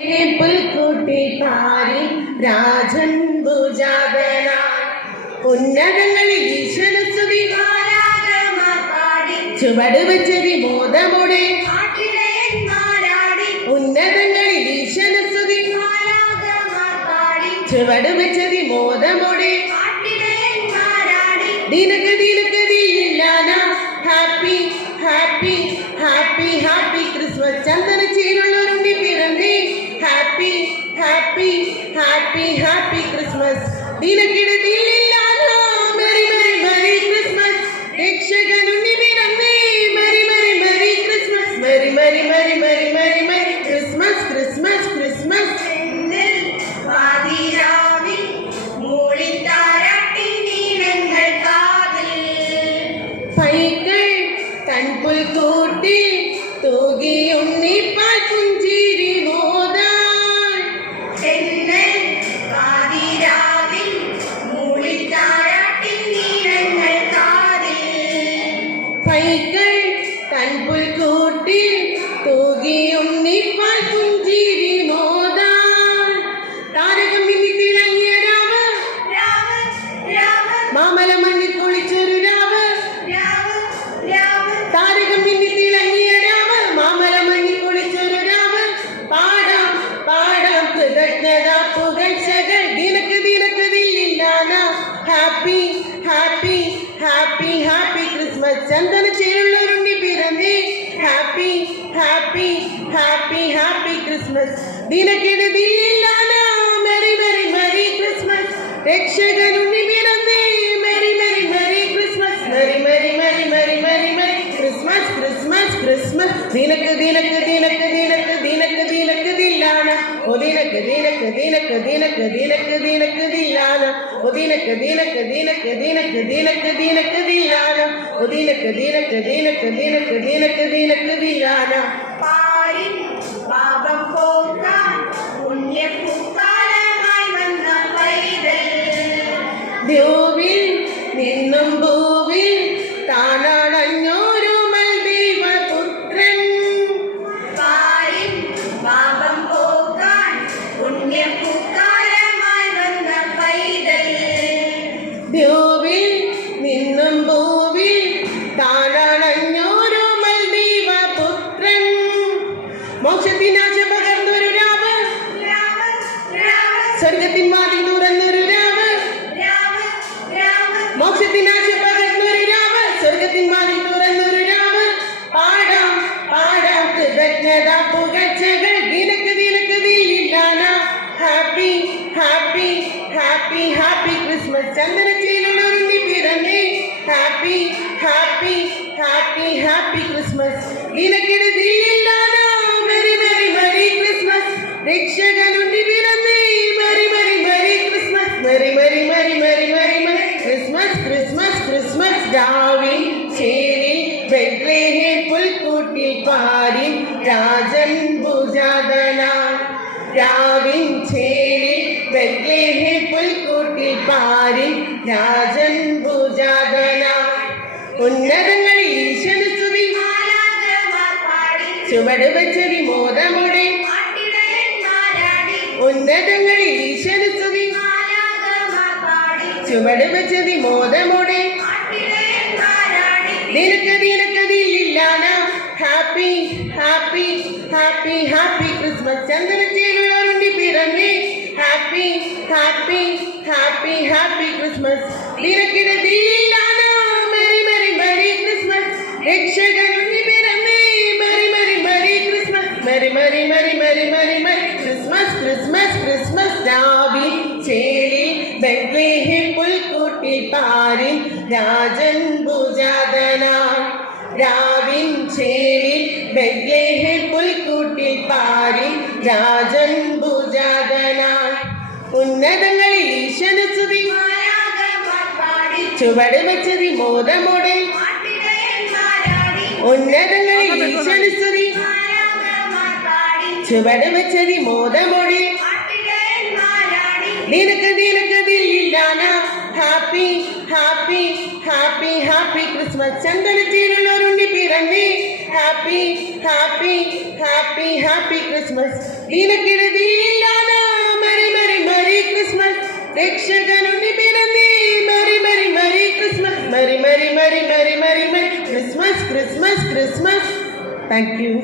പുൽക്കൂട്ടി പാരി രാജൻ ഭുജാതനായി ഉന്നതങ്ങളിൽ ഈശ്വരസ്തുതി ചുവട് വെച്ച വിമോദമുടെ ഉന്നതങ്ങളിൽ ഈശ്വരസ്തുതി ചുവട് വെച്ച വിമോദമുടെ ദിനഗതിയില്ലാന happy happy happy happy Christmas ചന്ദന ചീരുള്ളൊരുണ്ടി പിറന്നേ happy happy happy happy Christmas ദിനക്കിടതിയില്ലാന മെറി മെറി മെറി ക്രിസ്മസ് രക്ഷകനുണ്ടി പിറന്നേ merry merry merry Christmas merry merry merry merry merry merry Christmas Christmas Christmas പുൽക്കൂട്ടി തൂകി ഉണ്ണിപ്പാൽ പുഞ്ചിരി മോദാൻ പൈകൾ തൻ പുൽക്കൂട്ടി തൂകി ഉണ്ണിപ്പാൽ പുഞ്ചിരി മോദാൻ താരകം മിന്നി തിളങ്ങിയ രാവ് മാമല മണ്ണിൽ കുളിച്ചൊരു രാവ് താരകം മിന്നി തിളങ്ങിയ രാവ് മാമല മഞ്ഞി കുളിച്ചൊരു രാവ് പാടാം പാടാം കൃതജ്ഞത പുകഴ്ചകൾ ദിനക്കതില്ലാന happy happy happy happy Christmas ചന്ദന ചേരുള്ളൊരുണ്ടി പിറന്നേ happy happy happy happy Christmas ദിനക്കിടതില്ലാന മെറി മെറി മെറി ക്രിസ്മസ് രക്ഷകനുണ്ണി പിറന്നേ merry merry merry Christmas merry merry merry merry merry merry Christmas Christmas Christmas ദിനക്കതില്ലാന ഓ ദിനക്കതില്ലാന ഓ ദിനക്കതില്ലാന ഓ ദിനക്കതില്ലാന പാപം പോകാൻ പുണ്യപൂക്കാലമായി വന്ന പൈതൽ ദ്യോവിൽ നിന്നും ഭൂവിൽ താനാണഞ്ഞോരു ദൈവപുത്രൻ പാപം പോകാൻ പുണ്യപൂക്കാലമായി വന്ന പൈതൽ ദ്യോവിൽ നിന്നും ഭൂവിൽ താനാണഞ്ഞോരു ദൈവപുത്രൻ മോക്ഷത്തിനാശ പകർന്നൊരു രാവ് സ്വർഗത്തിൻ വാതിൽ തുറന്നൊരു രാവ് മോക്ഷത്തിനാശ പകർന്നൊരു രാവ് സ്വർഗത്തിൻ വാതിൽ തുറന്നൊരു രാവ് പാടാം പാടാം കൃതജ്ഞത പുകഴ്ചകൾ ദിനക്കതില്ലാന happy happy happy happy Christmas ചന്ദന ചേരുള്ളൊരുണ്ടി പിറന്നേ happy happy happy happy Christmas ദിനക്കിടതില്ലാന മെറി മെറി മെറി ക്രിസ്മസ് രക്ഷകനുണ്ടി പിറന്നേ merry merry merry Christmas merry merry merry merry merry merry Christmas Christmas Christmas രാവിൽ ചേരി ബെത്ലഹേം പുൽക്കൂട്ടിൽ പാരി രാജൻ ഭുജാതനായി രാവിൻ ചേരി ബെത്ലഹേം പുൽക്കൂട്ടിൽ പാരി രാജൻ ഭുജാതനായി ഉന്നതങ്ങളിൽ ഈശ്വരസ്തുതി ചുവട് വെച്ച വിമോദമുടെ ഉന്നതങ്ങളിൽ ഈശ്വരസ്തുതി ചുവട് വെച്ച വിമോദമുടെ ദിനക്കതില്ലാന happy happy happy happy Christmas ചന്ദന ചേരുള്ളൊരുണ്ടി പിറന്നേ happy happy happy happy Christmas ദിനക്കിടതില്ലാന മെറി മെറി മെറി ക്രിസ്മസ് രക്ഷകനുണ്ണി പിറന്നേ merry merry merry Christmas merry merry merry merry merry merry Christmas Christmas Christmas രാവിൽ ചേരി ബെത്ലഹേം പുൽക്കൂട്ടിൽ പാരി രാജൻ ഭുജാതനായി രാവിൻ ചേരി ബെത്ലഹേം പുൽക്കൂട്ടിൽ പാരി രാജൻ ഭുജാതനായി ഉന്നതങ്ങളിൽ ഈശ്വരസ്തുതി ചുവട് വെച്ച വിമോദമുടെ ഉന്നതങ്ങളിൽ ഈശ്വരസ്തുതി ചുവട് വെച്ച വിമോദമുടെ ദിനക്കതില്ലാന happy happy happy happy Christmas ചന്ദനത്തിലുള്ളൊരുണ്ണി പിറന്നേ happy happy happy happy Christmas ദീനക്കെടുതിയില്ലാതെ മരി മരി മരി ക്രിസ്മസ് രക്ഷകനുണ്ണി പിറന്നേ മരി മരി മരി ക്രിസ്മസ് മരി മരി മരി മരി മരി മരി Christmas Christmas Christmas thank you